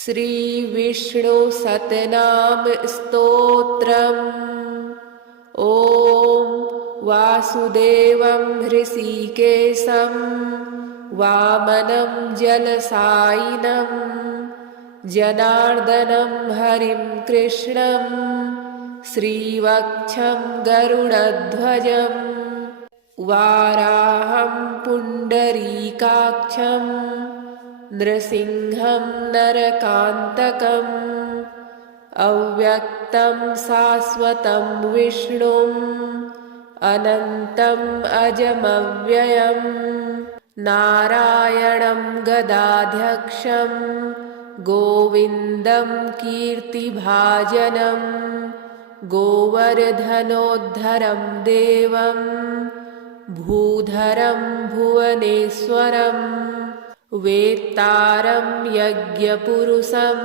श्रीविष्णु सतनाम स्तोत्रम्। ॐ वासुदेवं हृषीकेशं वामनं जलसायिनं जनार्दनं हरिं कृष्णं श्रीवक्षं गरुडध्वजं वाराहं पुण्डरीकाक्षं नृसिंहं नरकान्तकम् अव्यक्तं शाश्वतं विष्णुम् अनन्तम् अजमव्ययम् नारायणं गदाध्यक्षं गोविन्दं कीर्तिभाजनं गोवर्धनोद्धरं देवं भूधरं भुवनेश्वरं वेत्तारं यज्ञपुरुषं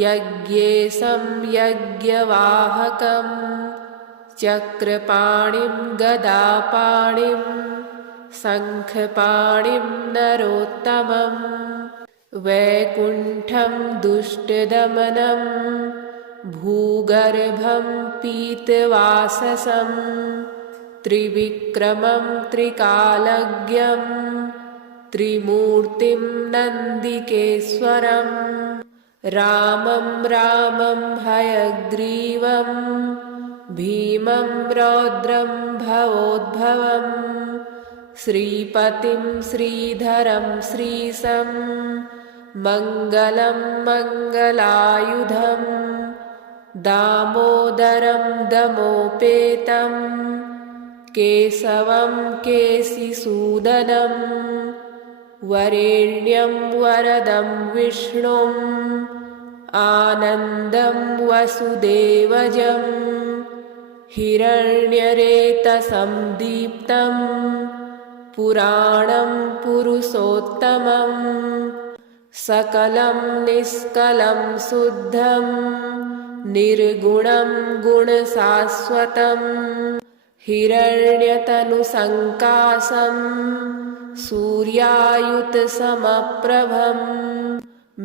यज्ञेशं यज्ञवाहकं चक्रपाणिं गदापाणिं शङ्खपाणिं नरोत्तमं वैकुण्ठं दुष्टदमनं भूगर्भं पीतवाससं त्रिविक्रमं त्रिकालज्ञं त्रिमूर्तिं नन्दिकेश्वरं रामं रामं हयग्रीवं भीमं रौद्रं भवोद्भवं श्रीपतिं श्रीधरं श्रीशं मङ्गलं मङ्गलायुधं दामोदरं दमोपेतं केशवं केशिसूदनं वरेण्यं वरदं विष्णुम् आनन्दं वसुदेवजं हिरण्यरेतसं दीप्तं पुराणं पुरुषोत्तमं सकलं निष्कलं शुद्धं निर्गुणं गुणशाश्वतं हिरण्यतनुसङ्काशं सूर्यायुतसमप्रभं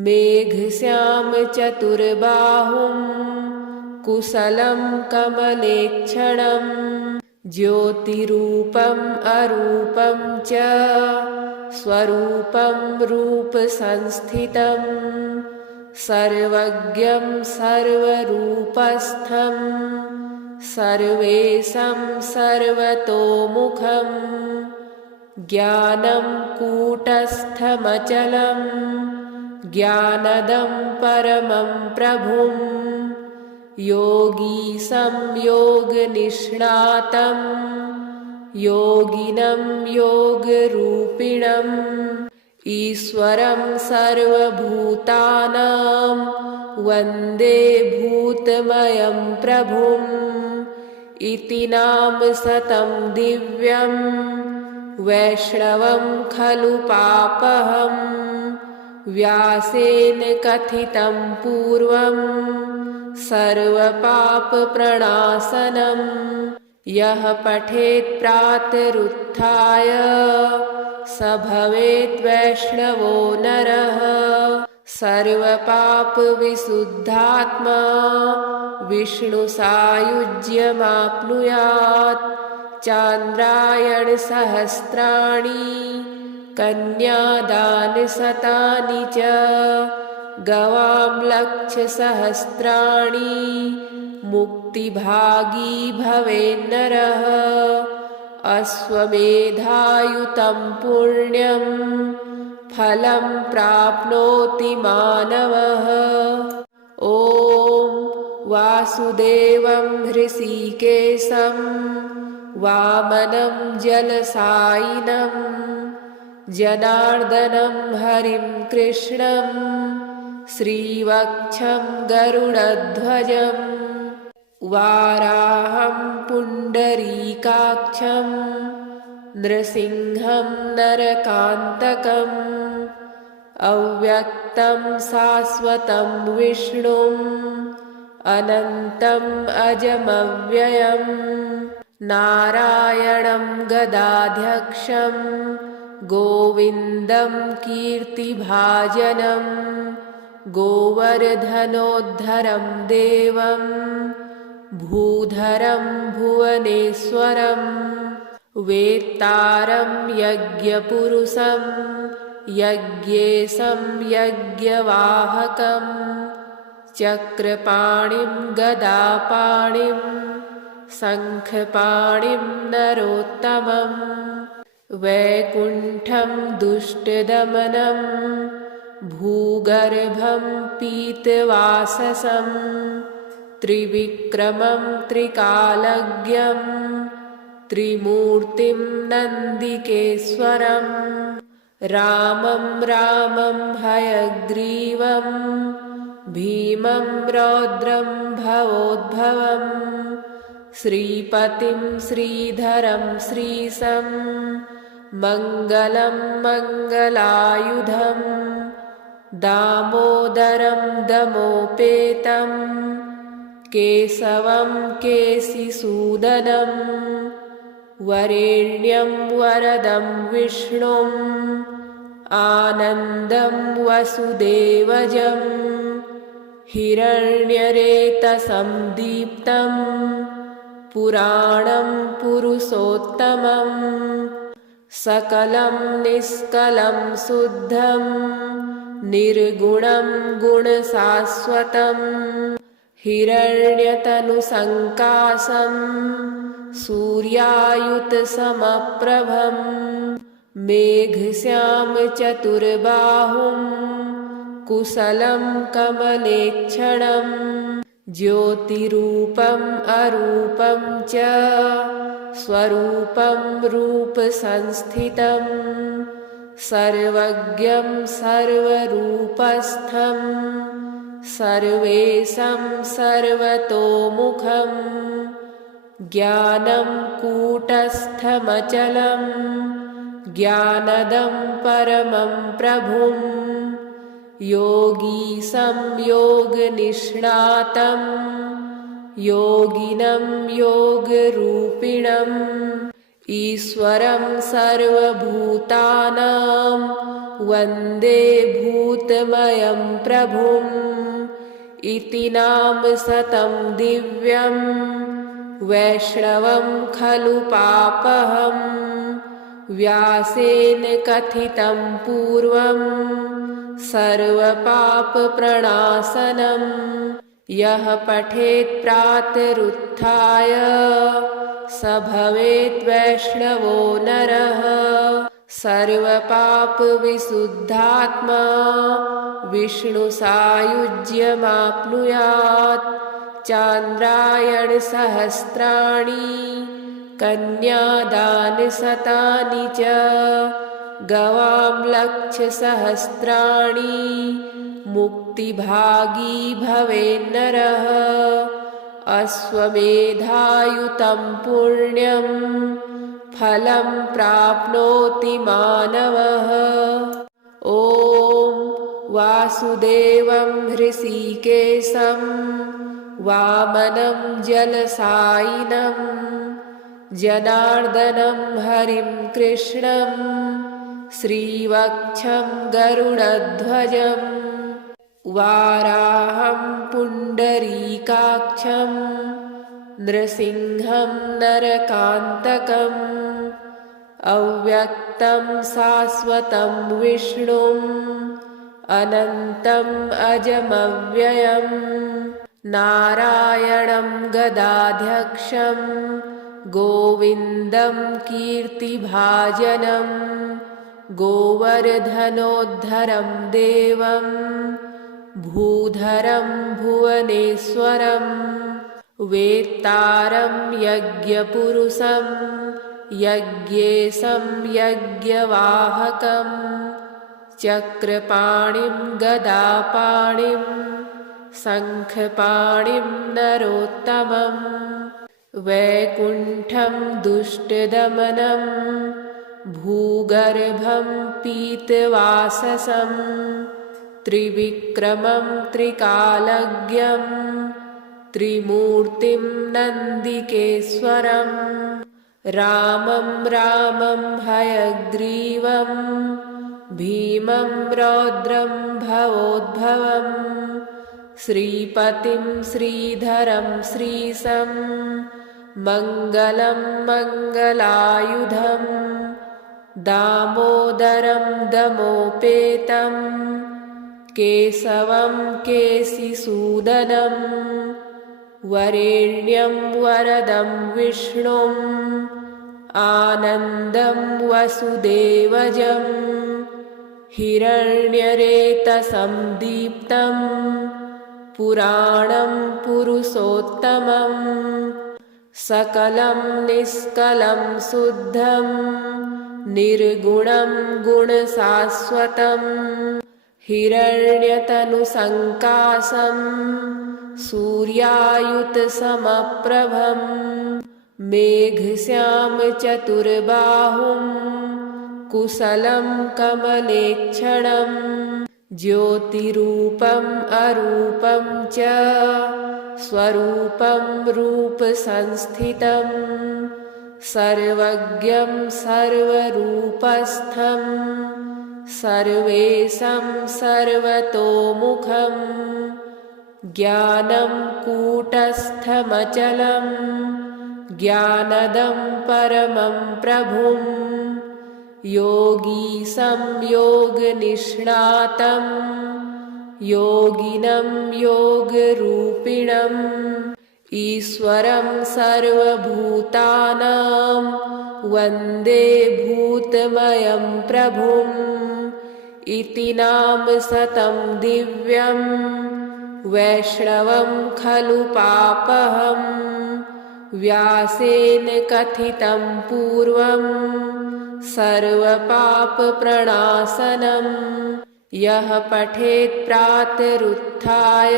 मेघश्यामचतुर्बाहुं कुशलं कमलेक्षणं ज्योतिरूपम् अरूपं च स्वरूपं रूपसंस्थितं सर्वज्ञं सर्वरूपस्थं सर्वेशं सर्वतोमुखं ज्ञानं कूटस्थमचलं ज्ञानदं परमं प्रभुं योगीशं योगनिष्णातं योगिनं योगरूपिणम् ईश्वरं सर्वभूतानां वन्दे भूतमयं प्रभुम् इति नाम शतं दिव्यं वैष्णवं खलु पापहम् व्यासेन कथितं पूर्वं सर्वपापप्रणाशनं यः पठेत् प्रातरुत्थाय स भवेत् वैष्णवो नरः सर्वपापविशुद्धात्मा विष्णुसायुज्यमाप्नुयात् चान्द्रायणसहस्राणि कन्यादानशतानि च गवां लक्षसहस्राणि मुक्तिभागी भवेन्नरः अश्वमेधायुतं पुण्यं फलं प्राप्नोति मानवः। ॐ वासुदेवं हृषीकेशं वामनं जलसायिनं जनार्दनं हरिं कृष्णं श्रीवक्षं गरुडध्वजं वाराहं पुण्डरीकाक्षं नृसिंहं नरकान्तकम् अव्यक्तं शाश्वतं विष्णुम् अनन्तम् अजमव्ययम् नारायणं गदाध्यक्षं गोविन्दं कीर्तिभाजनं गोवर्धनोद्धरं देवं भूधरं भुवनेश्वरं वेत्तारं यज्ञपुरुषं यज्ञेशं यज्ञवाहकं चक्रपाणिं गदापाणिं शङ्खपाणिं नरोत्तमं वैकुण्ठं दुष्टदमनं भूगर्भं पीतवाससं त्रिविक्रमं त्रिकालज्ञं त्रिमूर्तिं नन्दिकेश्वरं रामं रामं हयग्रीवं भीमं रौद्रं भवोद्भवं श्रीपतिं श्रीधरं श्रीशं मङ्गलं मङ्गलायुधं दामोदरं दमोपेतं केशवं केशिसूदनं वरेण्यं वरदं विष्णुं आनन्दं वसुदेवजं हिरण्यरेतसं दीप्तं पुराणं पुरुषोत्तमं सकलं निष्कलं शुद्धं निर्गुणं गुणशाश्वतं हिरण्यतनुसङ्काशं सूर्यायुतसमप्रभं मेघश्यामचतुर्बाहुं कुशलं कमलेक्षणं ज्योतिरूपम् अरूपं च स्वरूपं रूपसंस्थितं सर्वज्ञं सर्वरूपस्थं सर्वेशं सर्वतोमुखं ज्ञानं कूटस्थमचलं ज्ञानदं परमं प्रभुं योगीशं योगनिष्णातं योगिनं योगरूपिणम् ईश्वरं सर्वभूतानां वन्दे भूतमयं प्रभुं इति नाम शतं दिव्यं वैष्णवं खलु पापहं व्यासेन कथितं पूर्वं सर्वपापप्रणाशनं यः पठेत् प्रातरुत्थाय स भवेत् वैष्णवो नरः सर्वपापविशुद्धात्मा विष्णुसायुज्यमाप्नुयात् चान्द्रायणसहस्राणि कन्यादानशतानि च गवां लक्षसहस्राणि मुक्तिभागी भवेन्नरः अश्वमेधायुतं पुण्यं फलं प्राप्नोति मानवः ॐ वासुदेवं हृषीकेशं वामनं जलसायिनं जनार्दनं हरिं कृष्णं श्रीवक्षं गरुडध्वजं वाराहं पुण्डरीकाक्षं नृसिंहं नरकान्तकम् अव्यक्तं शाश्वतं विष्णुं अनन्तम् अजमव्ययं नारायणं गदाध्यक्षं गोविन्दं कीर्तिभाजनं गोवर्धनोद्धरं देवं भूधरं भुवनेश्वरं वेत्तारं यज्ञपुरुषं यज्ञेशं यज्ञवाहकं चक्रपाणिं गदापाणिं शङ्खपाणिं नरोत्तमं वैकुण्ठं दुष्टदमनं भूगर्भं पीतवाससं त्रिविक्रमं त्रिकालज्ञं त्रिमूर्तिं नन्दिकेश्वरं रामं रामं हयग्रीवं भीमं रौद्रं भवोद्भवं श्रीपतिं श्रीधरं श्रीशं मङ्गलं मङ्गलायुधं दामोदरं दमोपेतं केशवं केशिसूदनं वरेण्यं वरदं विष्णुं आनन्दं वसुदेवजं हिरण्यरेतसं दीप्तं पुराणं पुरुषोत्तमं सकलं निष्कलं शुद्धं निर्गुणं गुणशाश्वतं हिरण्यतनुसङ्काशं सूर्यायुतसमप्रभं मेघश्यामचतुर्बाहुं कुशलं कमलेक्षणं ज्योतिरूपम् अरूपं च स्वरूपं रूपसंस्थितं सर्वज्ञं सर्वरूपस्थं सर्वेशं सर्वतोमुखं ज्ञानं कूटस्थमचलं ज्ञानदं परमं प्रभुं योगीशं योगनिष्णातं योगिनं योगरूपिणम् ईश्वरं सर्वभूतानां वन्दे भूतमयं प्रभुम् इति नाम शतं दिव्यं वैष्णवं खलु पापहं व्यासेन कथितं पूर्वं सर्वपापप्रणाशनं यः पठेत् प्रातरुत्थाय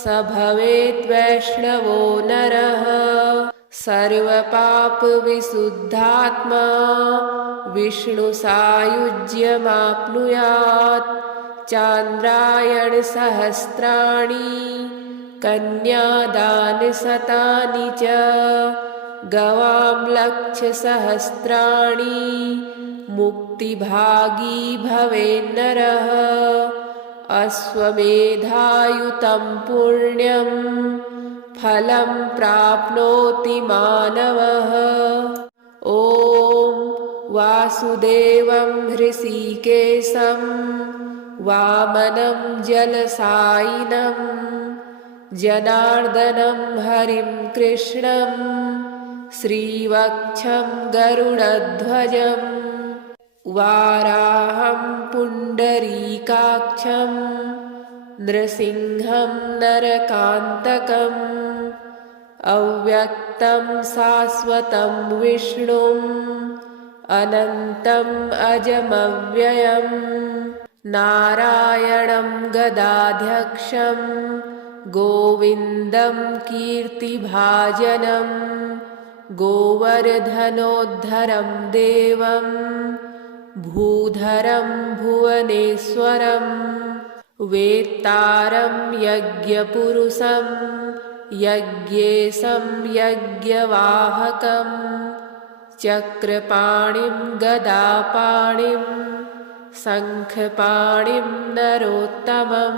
स भवेत् वैष्णवो नरः सर्वपापविशुद्धात्मा विष्णुसायुज्यमाप्नुयात् चान्द्रायणसहस्राणि कन्यादानशतानि च गवां लक्षसहस्राणि मुक्तिभागी भवेन्नरः अश्वमेधायुतं पुण्यं फलं प्राप्नोति मानवः ॐ वासुदेवं हृषीकेशं वामनं जलसायिनं जनार्दनं हरिं कृष्णं श्रीवक्षं गरुडध्वजं वाराहं पुण्डरीकाक्षं नृसिंहं नरकान्तकम् अव्यक्तं शाश्वतं विष्णुम् अनन्तम् अजमव्ययं नारायणं गदाध्यक्षं गोविन्दं कीर्तिभाजनं गोवर्धनोद्धरं देवं भूधरं भुवनेश्वरं वेत्तारं यज्ञपुरुषं यज्ञेशं यज्ञवाहकं चक्रपाणिं गदापाणिं शङ्खपाणिं नरोत्तमं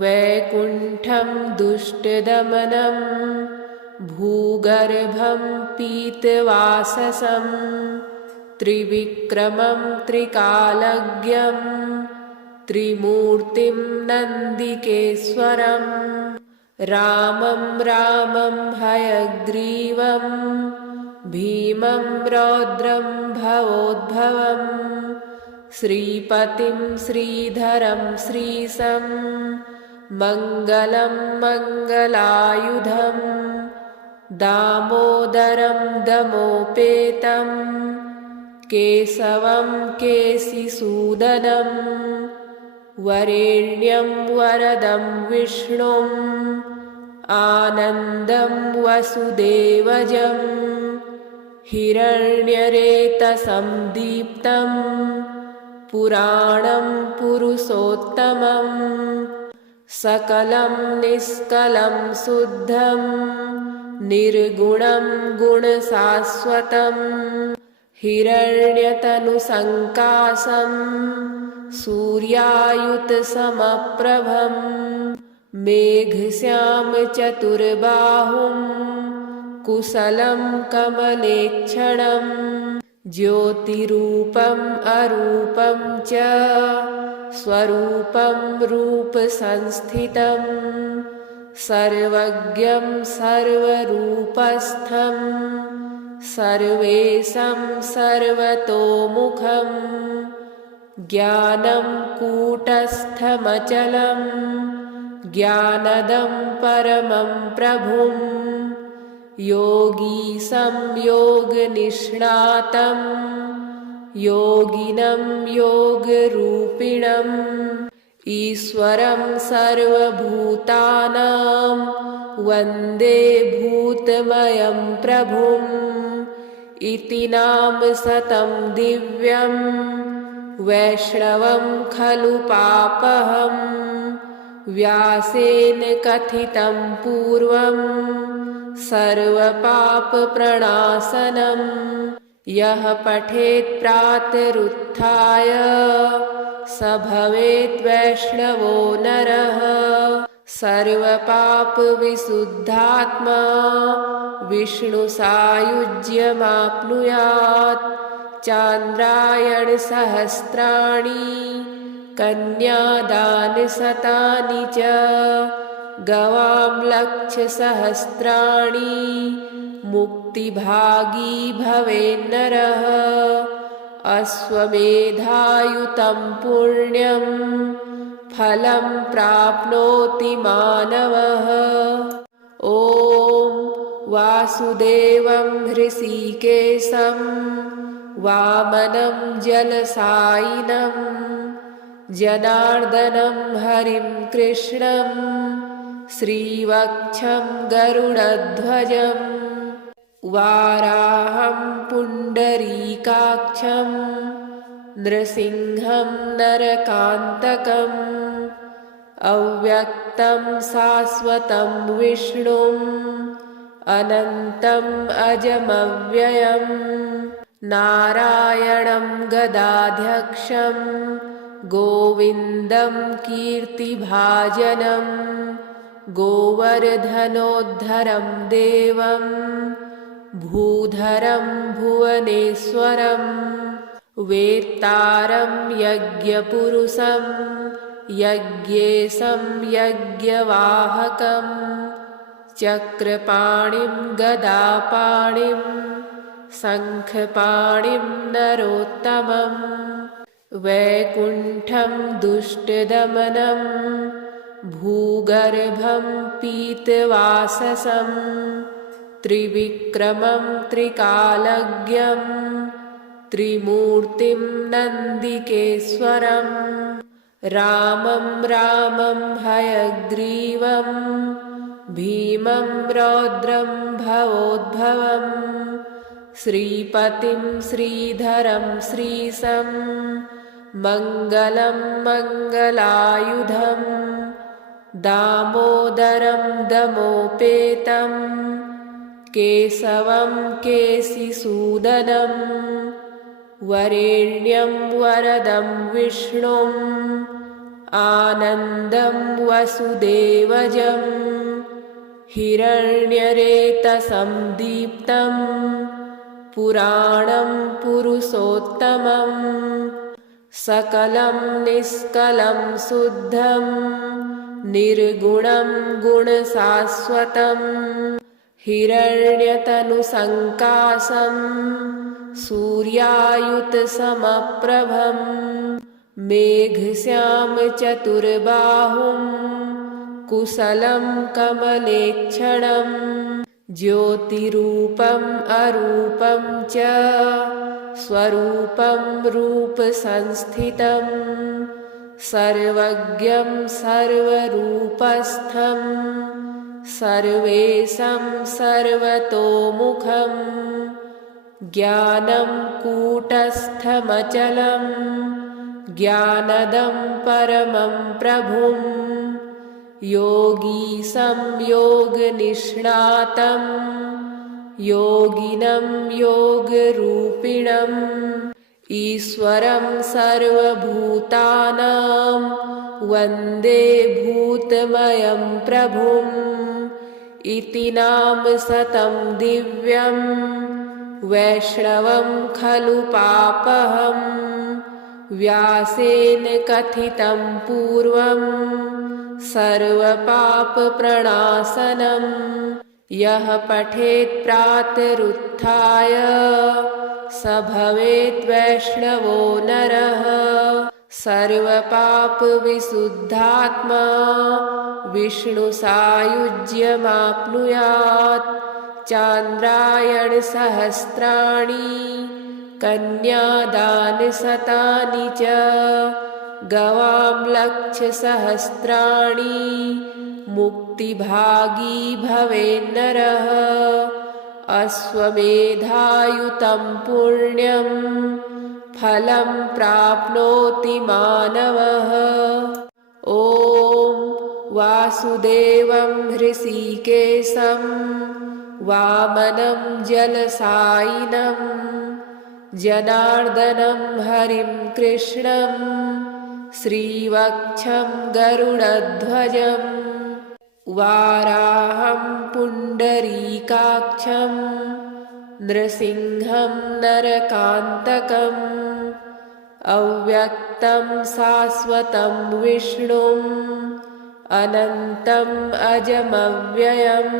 वैकुण्ठं दुष्टदमनं भूगर्भं पीतवाससं त्रिविक्रमं त्रिकालज्ञं त्रिमूर्तिं नन्दिकेश्वरं रामं रामं हयग्रीवं भीमं रौद्रं भवोद्भवं श्रीपतिं श्रीधरं श्रीशं मङ्गलं मङ्गलायुधं दामोदरं दमोपेतं केशवं केशिसूदनं वरेण्यं वरदं विष्णुं आनन्दं वसुदेवजं हिरण्यरेतसं दीप्तं पुराणं पुरुषोत्तमं सकलं निष्कलं शुद्धं निर्गुणं गुणशाश्वतं हिरण्यतनुसङ्कासं सूर्यायुतसमप्रभं मेघश्यामचतुर्बाहुं कुशलं कमलेक्षणं ज्योतिरूपम् अरूपं च स्वरूपं रूपसंस्थितं सर्वज्ञं सर्वरूपस्थं सर्वेशं सर्वतोमुखं ज्ञानं कूटस्थमचलं ज्ञानदं परमं प्रभुं योगीशं योगनिष्णातं योगिनं योगरूपिणम् ईश्वरं सर्वभूतानां वन्दे भूतमयं प्रभुम् इति नाम सतं दिव्यं वैष्णवं खलु पापहं व्यासेन कथितं पूर्वं सर्वपापप्रणाशनं यः पठेत् प्रातरुत्थाय स भवेत् वैष्णवो नरः सर्वपापविशुद्धात्मा विष्णुसायुज्यमाप्नुयात् चान्द्रायणसहस्राणि कन्यादानशतानि च गवां लक्षसहस्राणि मुक्तिभागी भवेन्नरः अश्वमेधायुतं पुण्यं फलं प्राप्नोति मानवः ॐ वासुदेवं हृषीकेशं वामनं जलसायिनं जनार्दनं हरिं कृष्णं श्रीवक्षं गरुडध्वजं वाराहं पुण्डरीकाक्षं नृसिंहं नरकान्तकम् अव्यक्तं शाश्वतं विष्णुम् अनन्तम् अजमव्ययं नारायणं गदाध्यक्षं गोविन्दं कीर्तिभाजनं गोवर्धनोद्धरं देवं भूधरं भुवनेश्वरं वेत्तारं यज्ञपुरुषं यज्ञेशं यज्ञवाहकं चक्रपाणिं गदापाणिं शङ्खपाणिं नरोत्तमं वैकुण्ठं दुष्टदमनं भूगर्भं पीतवाससं त्रिविक्रमं त्रिकालज्ञं त्रिमूर्तिं नन्दिकेश्वरं रामं रामं हयग्रीवं भीमं रौद्रं भवोद्भवं श्रीपतिं श्रीधरं श्रीशं मङ्गलं मङ्गलायुधं दामोदरं दमोपेतं केशवं केशिसूदनं वरेण्यं वरदं विष्णुम् आनन्दं वसुदेवजं हिरण्यरेतसंदीप्तं पुराणं पुरुषोत्तमं सकलं निष्कलं शुद्धं निर्गुणं गुणशाश्वतं हिरण्यतनुसङ्कासं सूर्यायुतसमप्रभं मेघश्यामचतुर्बाहुं कुशलं कमलेक्षणं ज्योतिरूपम् अरूपं च स्वरूपं रूपसंस्थितं सर्वज्ञं सर्वरूपस्थं सर्वेशं सर्वतोमुखं ज्ञानं कूटस्थमचलं ज्ञानदं परमं प्रभुं योगीशं योगनिष्णातं योगिनं योगरूपिणम् ईश्वरं सर्वभूतानां वन्दे भूतमयं प्रभुम् इति नाम सतं दिव्यं वैष्णवं खलु पापहं व्यासेन कथितं पूर्वं सर्वपापप्रणाशनम् यः पठेत् प्रातरुत्थाय स भवेत् वैष्णवो नरः सर्वपापविशुद्धात्मा विष्णुसायुज्यमाप्नुयात् चान्द्रायणसहस्राणि कन्यादानशतानि च गवां लक्षसहस्राणि मुक्तिभागी भवेन्नरः अश्वमेधायुतं पुण्यं फलं प्राप्नोति मानवः। ॐ वासुदेवं हृषीकेशं वामनं जलसायिनं जनार्दनं हरिं कृष्णं श्रीवक्षं गरुडध्वजम् वाराहं पुण्डरीकाक्षं नृसिंहं नरकान्तकम् अव्यक्तं शाश्वतं विष्णुं अनन्तम् अजमव्ययम्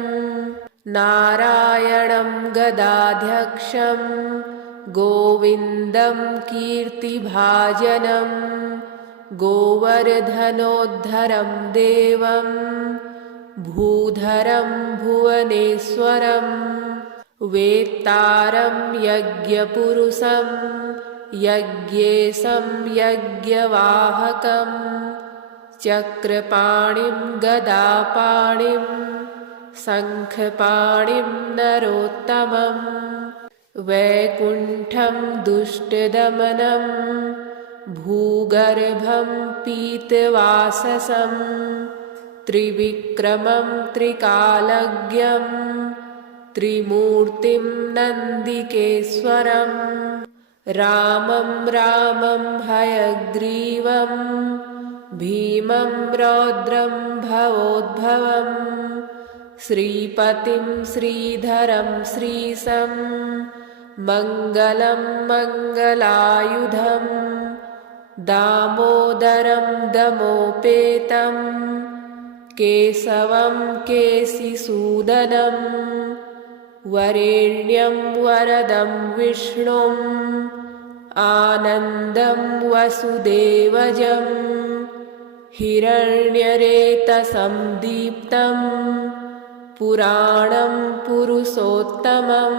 नारायणं गदाध्यक्षं गोविन्दं कीर्तिभाजनं गोवर्धनोद्धरं देवं भूधरं भुवनेश्वरं वेत्तारं यज्ञपुरुषं यज्ञेशं यज्ञवाहकं चक्रपाणिं गदापाणिं शङ्खपाणिं नरोत्तमं वैकुण्ठं दुष्टदमनं भूगर्भं पीतवाससं त्रिविक्रमं त्रिकालज्ञं त्रिमूर्तिं नन्दिकेश्वरं रामं रामं हयग्रीवं भीमं रौद्रं भवोद्भवं श्रीपतिं श्रीधरं श्रीशं मङ्गलं मङ्गलायुधं दामोदरं दमोपेतं केशवं केशिसूदनं वरेण्यं वरदं विष्णुं आनन्दं वसुदेवजं हिरण्यरेतसं दीप्तं पुराणं पुरुषोत्तमं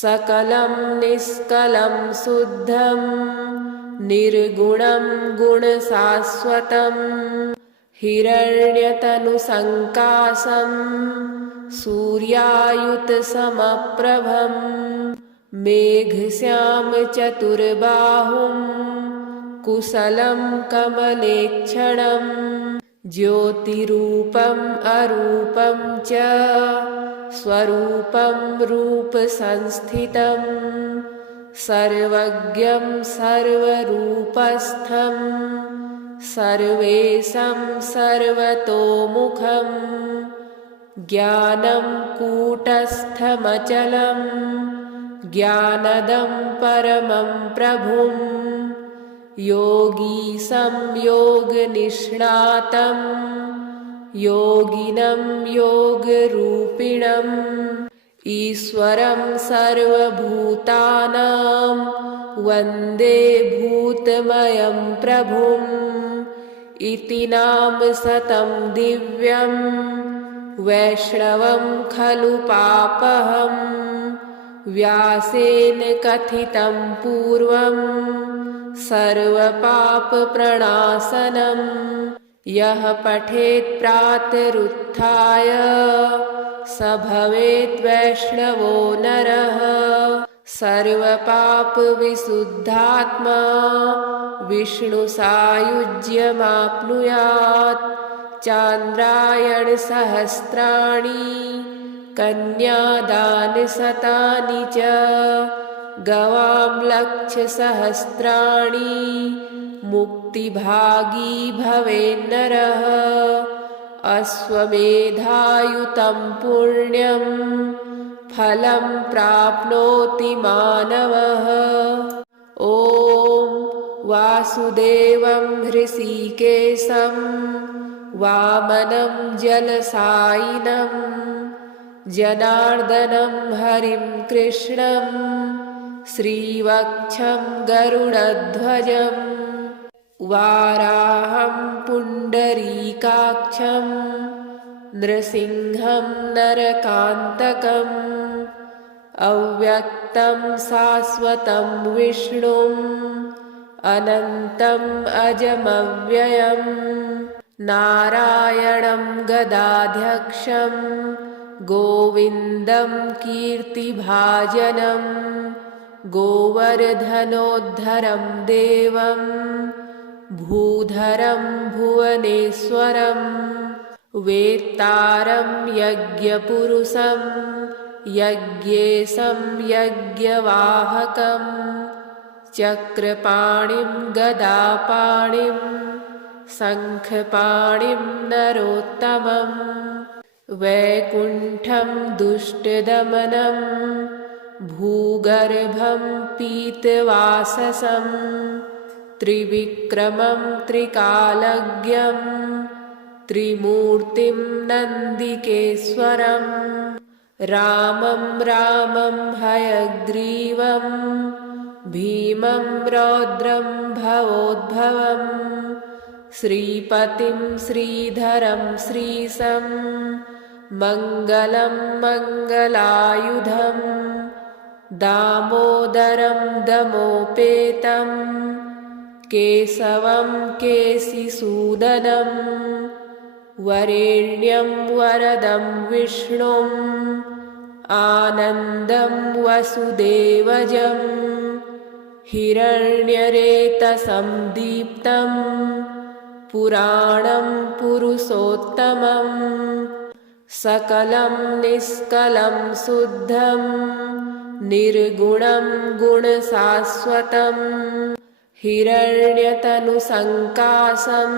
सकलं निष्कलं शुद्धं निर्गुणं गुणशाश्वतं हिरण्यतनुसङ्काशं सूर्यायुतसमप्रभं मेघश्यामचतुर्बाहुं कुशलं कमलेक्षणं ज्योतिरूपम् अरूपं च स्वरूपं रूपसंस्थितं सर्वज्ञं सर्वरूपस्थं सर्वेशं सर्वतोमुखं ज्ञानं कूटस्थमचलं ज्ञानदं परमं प्रभुं योगीशं योगनिष्णातं योगिनं योगरूपिणम् ईश्वरं सर्वभूतानां वन्दे भूतमयं प्रभुम् इति नाम सतं दिव्यं वैष्णवं खलु पापहं व्यासेन कथितं पूर्वं सर्वपापप्रणाशनं यः पठेत् प्रातरुत्थाय स भवेत् वैष्णवो नरः सर्वपापविशुद्धात्मा विष्णुसायुज्यमाप्नुयात् चान्द्रायणसहस्राणि कन्यादानशतानि च गवां लक्षसहस्राणि मुक्तिभागी भवेन्नरः अश्वमेधायुतं पुण्यं फलं प्राप्नोति मानवः। ॐ वासुदेवं हृषीकेशं वामनं जलसायिनं जनार्दनं हरिं कृष्णं श्रीवक्षं गरुडध्वजं वाराहं पुण्डरीकाक्षं नृसिंहं नरकान्तकम् अव्यक्तं शाश्वतं विष्णुम् अनन्तम् अजमव्ययं नारायणं गदाध्यक्षं गोविन्दं कीर्तिभाजनं गोवर्धनोद्धरं देवं भूधरं भुवनेश्वरं वेत्तारं यज्ञपुरुषं यज्ञेशं यज्ञवाहकं चक्रपाणिं गदापाणिं शङ्खपाणिं नरोत्तमं वैकुण्ठं दुष्टदमनं भूगर्भं पीतवाससं त्रिविक्रमं त्रिकालज्ञं त्रिमूर्तिं नन्दिकेश्वरं रामं रामं हयग्रीवं भीमं रौद्रं भवोद्भवं श्रीपतिं श्रीधरं श्रीशं मङ्गलं मङ्गलायुधं दामोदरं दमोपेतं केशवं केशिसूदनं वरेण्यं वरदं विष्णुम् आनन्दं वसुदेवजं हिरण्यरेतसं दीप्तं पुराणं पुरुषोत्तमं सकलं निष्कलं शुद्धं निर्गुणं गुणशाश्वतं हिरण्यतनुसङ्काशं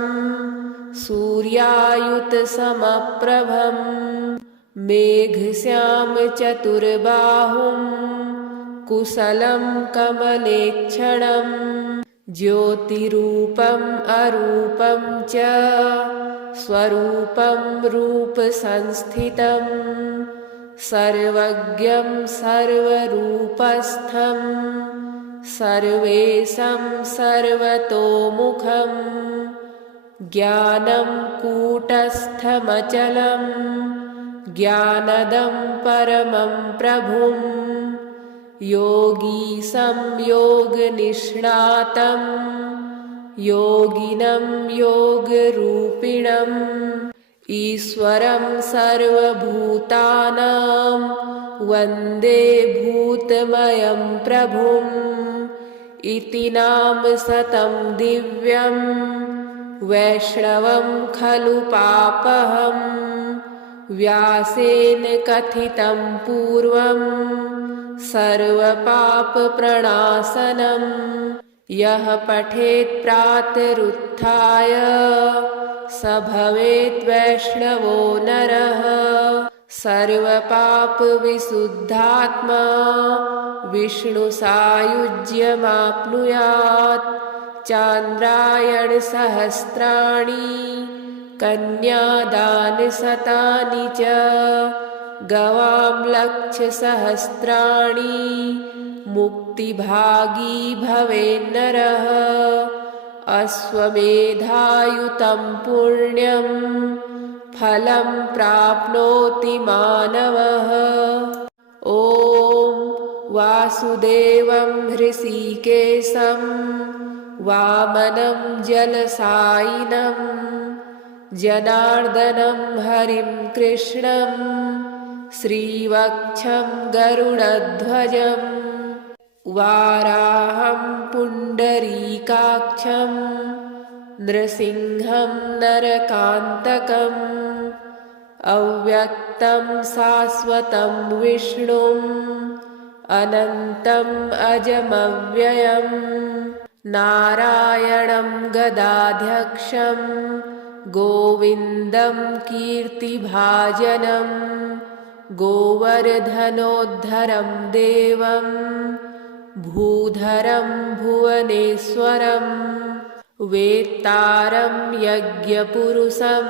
सूर्यायुतसमप्रभं मेघश्यामचतुर्बाहुं कुशलं कमलेक्षणं ज्योतिरूपम् अरूपं च स्वरूपं रूपसंस्थितं सर्वज्ञं सर्वरूपस्थं सर्वेशं सर्वतोमुखं ज्ञानं कूटस्थमचलं ज्ञानदं परमं प्रभुं योगीशं योगनिष्णातं योगिनं योगरूपिणम् ईश्वरं सर्वभूतानां वन्दे भूतमयं प्रभुम् इति नाम शतं दिव्यं वैष्णवं खलु पापहम् व्यासेन कथितं पूर्वं सर्वपापप्रणाशनं यः पठेत् प्रातरुत्थाय स भवेत् वैष्णवो नरः सर्वपापविशुद्धात्मा विष्णुसायुज्यमाप्नुयात् चान्द्रायणसहस्राणि कन्यादानशतानि च गवां लक्षसहस्राणि मुक्तिभागी भवेन्नरः अश्वमेधायुतं पुण्यं फलं प्राप्नोति मानवः। ॐ वासुदेवं हृषीकेशं वामनं जलसायिनं जनार्दनं हरिं कृष्णं श्रीवक्षं गरुडध्वजं वाराहं पुण्डरीकाक्षं नृसिंहं नरकान्तकम् अव्यक्तं शाश्वतं विष्णुम् अनन्तम् अजमव्ययम् नारायणं गदाध्यक्षं गोविन्दं कीर्तिभाजनम् गोवर्धनोद्धरं देवं भूधरं भुवनेश्वरं वेत्तारं यज्ञपुरुषं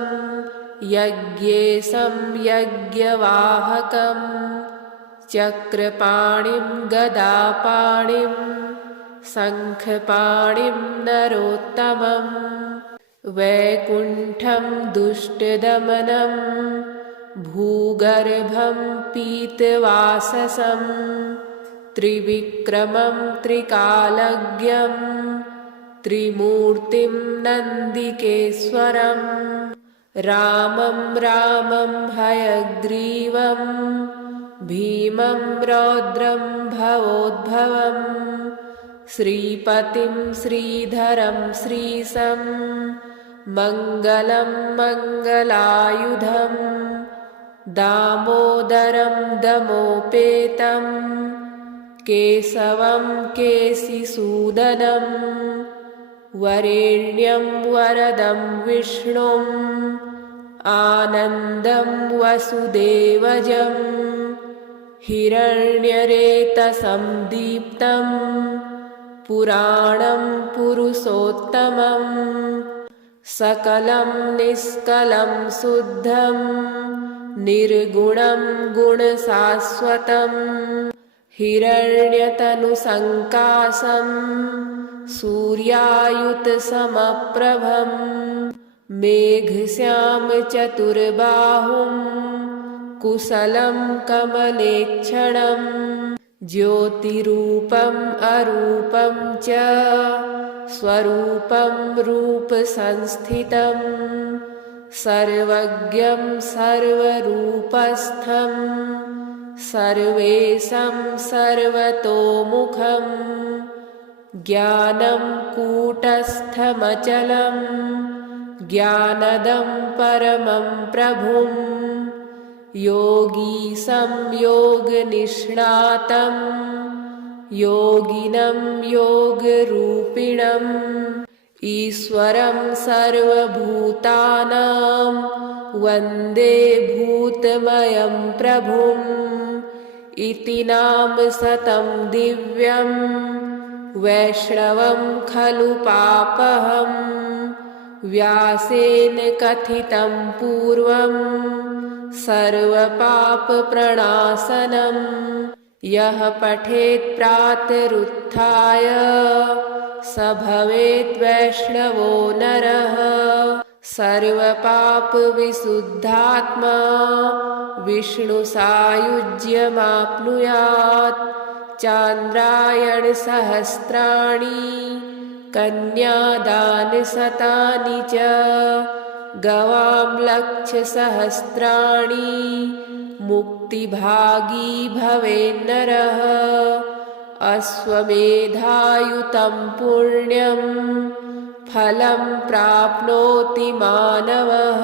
यज्ञेशं यज्ञवाहकं चक्रपाणिं गदापाणिं शङ्खपाणिं नरोत्तमं वैकुण्ठं दुष्टदमनं भूगर्भं पीतवाससं त्रिविक्रमं त्रिकालज्ञं त्रिमूर्तिं नन्दिकेश्वरं रामं रामं हयग्रीवं भीमं रौद्रं भवोद्भवं श्रीपतिं श्रीधरं श्रीशं मङ्गलं मङ्गलायुधं दामोदरं दमोपेतं केशवं केशिसूदनं वरेण्यं वरदं विष्णुम् आनन्दं वसुदेवजं हिरण्यरेतसं दीप्तं पुराणं पुरुषोत्तमं सकलं निष्कलं शुद्धं निर्गुणं गुणशाश्वतं हिरण्यतनुसङ्काशं सूर्यायुतसमप्रभं मेघश्यामचतुर्बाहुं कुशलं कमलेक्षणं ज्योतिरूपम् अरूपं च स्वरूपं रूपसंस्थितं सर्वज्ञं सर्वरूपस्थं सर्वेशं सर्वतोमुखं ज्ञानं कूटस्थमचलं ज्ञानदं परमं प्रभुं योगीशं योगनिष्णातं योगिनं योगरूपिणम् ईश्वरं सर्वभूतानां वन्दे भूतमयं प्रभुम् इति नाम शतं दिव्यं वैष्णवं खलु पापहम् व्यासेन कथितं पूर्वं सर्वपापप्रणाशनम् यः पठेत् प्रातरुत्थाय स भवेत् वैष्णवो नरः सर्वपापविशुद्धात्मा विष्णुसायुज्यमाप्नुयात् चान्द्रायणसहस्राणि कन्यादानशतानि च गवां लक्षसहस्राणि मुक्तिभागी भवेन्नरः अश्वमेधायुतं पुण्यं फलं प्राप्नोति मानवः।